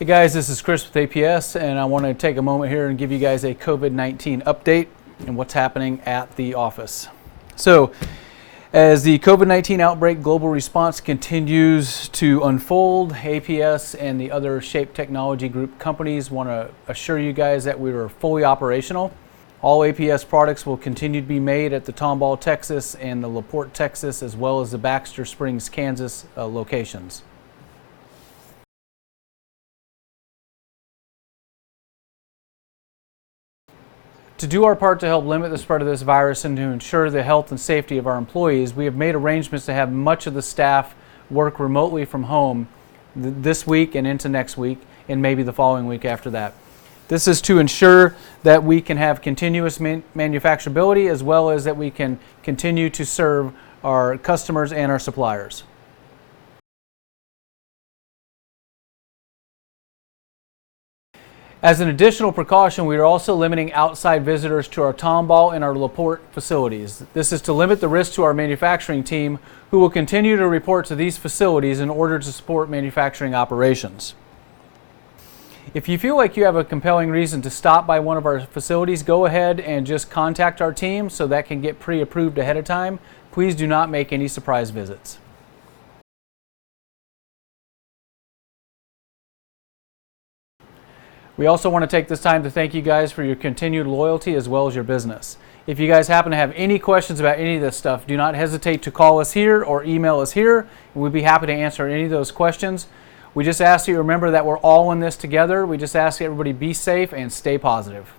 Hey guys, this is Chris with APS, and I want to take a moment here and give you guys a COVID-19 update and what's happening at the office. So, as the COVID-19 outbreak global response continues to unfold, APS and the other Shape Technology Group companies want to assure you guys that we are fully operational. All APS products will continue to be made at the Tomball, Texas and the La Porte, Texas, as well as the Baxter Springs, Kansas locations. To do our part to help limit the spread of this virus and to ensure the health and safety of our employees, we have made arrangements to have much of the staff work remotely from home this week and into next week and maybe the following week after that. This is to ensure that we can have continuous manufacturability as well as that we can continue to serve our customers and our suppliers. As an additional precaution, we are also limiting outside visitors to our Tomball and our La Porte facilities. This is to limit the risk to our manufacturing team, who will continue to report to these facilities in order to support manufacturing operations. If you feel like you have a compelling reason to stop by one of our facilities, go ahead and just contact our team so that can get pre-approved ahead of time. Please do not make any surprise visits. We also want to take this time to thank you guys for your continued loyalty as well as your business. If you guys happen to have any questions about any of this stuff, do not hesitate to call us here or email us here, and we'd be happy to answer any of those questions. We just ask you to remember that we're all in this together. We just ask everybody be safe and stay positive.